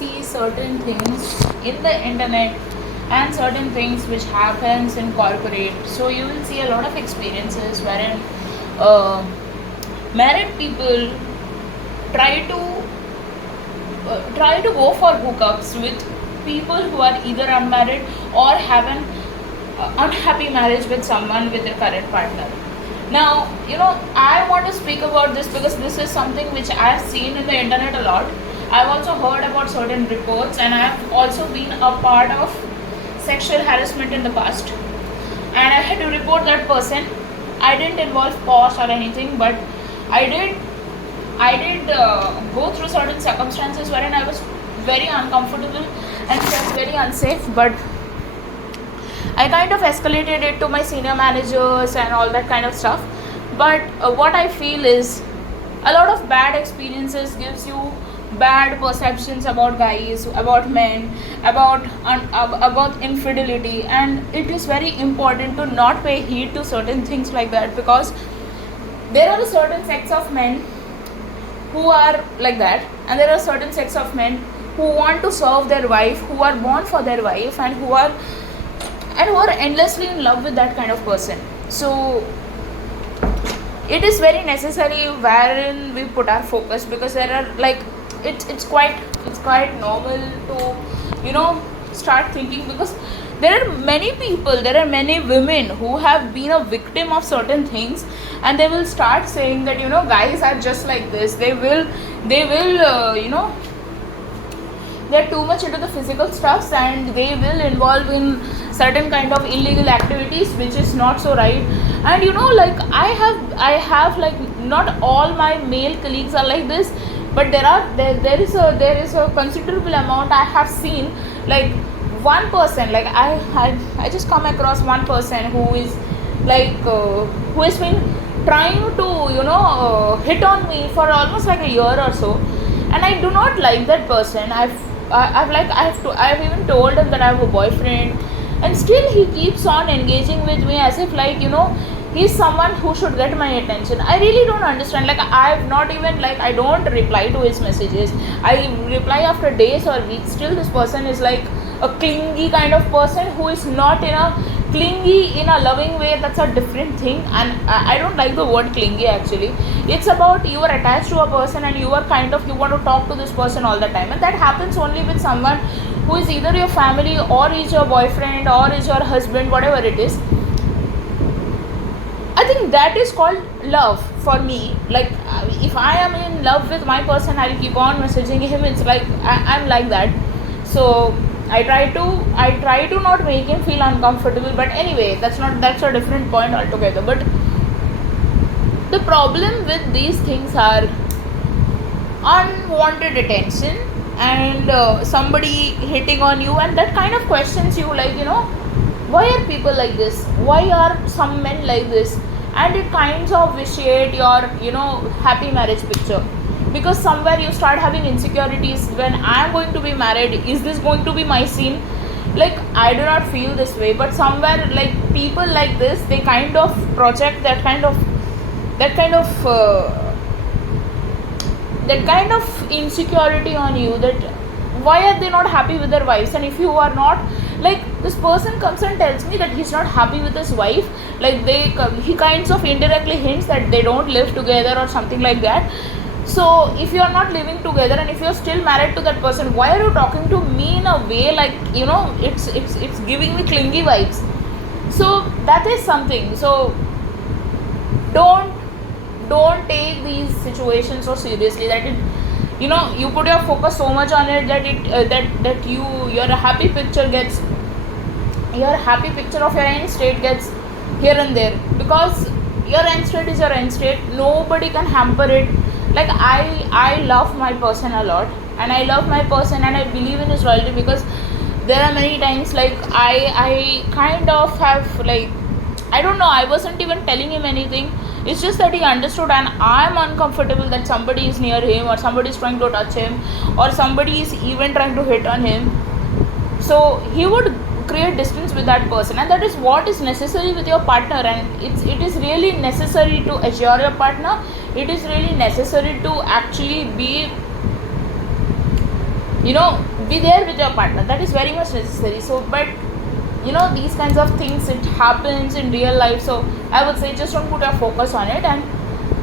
see certain things in the internet and certain things which happens in corporate, so you will see a lot of experiences wherein uh, married people try to try to go for hookups with people who are either unmarried or have an unhappy marriage with someone with their current partner. Now, I want to speak about this because this is something which I have seen in the internet a lot. I've also heard about certain reports, and I have also been a part of sexual harassment in the past. And I had to report that person. I didn't involve pause or anything, but I did go through certain circumstances wherein I was very uncomfortable and felt very unsafe, but I kind of escalated it to my senior managers and all that kind of stuff. But what I feel is a lot of bad experiences gives you bad perceptions about guys, about men, about infidelity, and it is very important to not pay heed to certain things like that, because there are a certain sects of men who are like that, and there are certain sects of men who want to serve their wife, who are born for their wife, and who are endlessly in love with that kind of person. So it is very necessary wherein we put our focus, because there are like it's quite normal to start thinking, because there are many people, there are many women who have been a victim of certain things, and they will start saying that guys are just like this. They're too much into the physical stuffs, and they will involve in certain kind of illegal activities, which is not so right. And like I have like, not all my male colleagues are like this, but there is a considerable amount I have seen. Like one person, like I just come across one person who is like who has been trying to hit on me for almost like a year or so, and I do not like that person. I've even told him that I have a boyfriend, and still he keeps on engaging with me as if like he's someone who should get my attention. I really don't understand. Like I've not even, like, I don't reply to his messages. I reply after days or weeks. Still this person is like a clingy kind of person who is not in a clingy in a loving way. That's a different thing, and I don't like the word clingy actually. It's about you are attached to a person and you want to talk to this person all the time, and that happens only with someone who is either your family or is your boyfriend or is your husband, whatever it is. I think that is called love for me. Like if I am in love with my person, I'll keep on messaging him. It's like I'm like that. So I try to not make him feel uncomfortable. But anyway, that's a different point altogether. But the problem with these things are unwanted attention, and somebody hitting on you, and that kind of questions you, like why are people like this, why are some men like this, and it kinds of vitiate your happy marriage picture, because somewhere you start having insecurities. When I am going to be married, is this going to be my scene? Like I do not feel this way, but somewhere like people like this, they kind of project that kind of insecurity on you, that why are they not happy with their wives. And if you are not, like this person comes and tells me that he's not happy with his wife, like he kinds of indirectly hints that they don't live together or something like that. So if you are not living together and if you are still married to that person, why are you talking to me in a way like it's giving me clingy vibes? So that is something. So don't take these situations so seriously, that it you put your focus so much on it that your happy picture of your end state gets here and there, because your end state is your end state. Nobody can hamper it. Like I love my person a lot, and I love my person and I believe in his loyalty, because there are many times like I kind of have, like, I don't know, I wasn't even telling him anything. It's just that he understood, and I'm uncomfortable that somebody is near him, or somebody is trying to touch him, or somebody is even trying to hit on him. So he would create distance with that person, and that is what is necessary with your partner. And it is really necessary to assure your partner. It is really necessary to actually be you know, be there with your partner. That is very much necessary. So but you know, these kinds of things, it happens in real life. So I would say just don't put your focus on it. And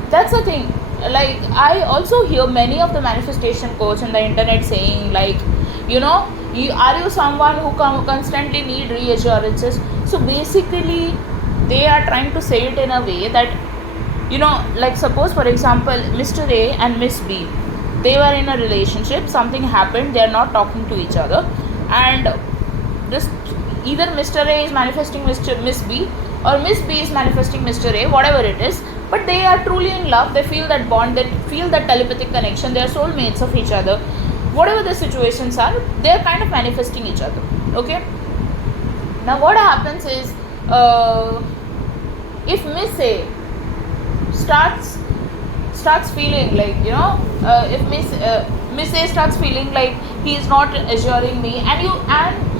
that's the thing. Like, I also hear many of the manifestation quotes on the internet saying, like, you know, are you someone who constantly need reassurances? So basically they are trying to say it in a way that, you know, like, suppose for example Mr. A and Miss B, they were in a relationship, something happened, they are not talking to each other, and this, either Mr. A is manifesting Miss B, or Miss B is manifesting Mr. A, whatever it is, but they are truly in love, they feel that bond, they feel that telepathic connection, they are soulmates of each other. Whatever the situations are, they are kind of manifesting each other. Okay, now what happens is, if Miss A starts feeling like, you know, if Miss A starts feeling like he is not assuring me, and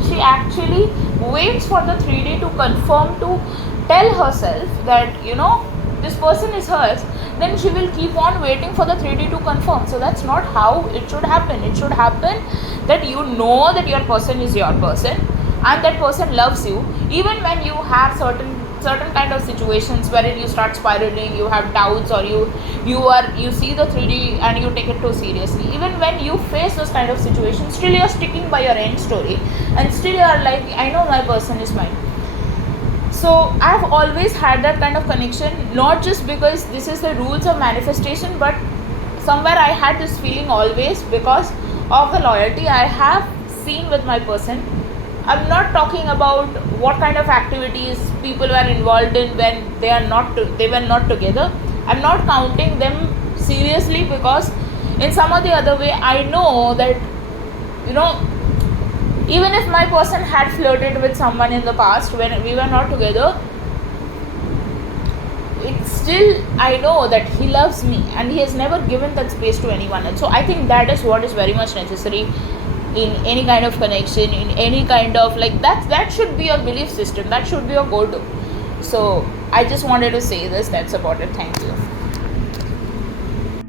she actually waits for the 3D to confirm, to tell herself that, you know, this person is hers, then she will keep on waiting for the 3D to confirm. So that's not how it should happen. It should happen that you know that your person is your person, and that person loves you, even when you have certain kind of situations wherein you start spiraling, you have doubts, or you see the 3D and you take it too seriously. Even when you face those kind of situations, still you're sticking by your end story, and still you're like, I know my person is mine. So I've always had that kind of connection, not just because this is the rules of manifestation, but somewhere I had this feeling always because of the loyalty I have seen with my person. I'm not talking about what kind of activities people were involved in when they were not together. I'm not counting them seriously, because in some or the other way I know that, you know, even if my person had flirted with someone in the past when we were not together, it's still, I know that he loves me and he has never given that space to anyone else. So I think that is what is very much necessary in any kind of connection, in any kind of, like, that should be your belief system, that should be your go-to. So I just wanted to say this, that's about it. Thank you.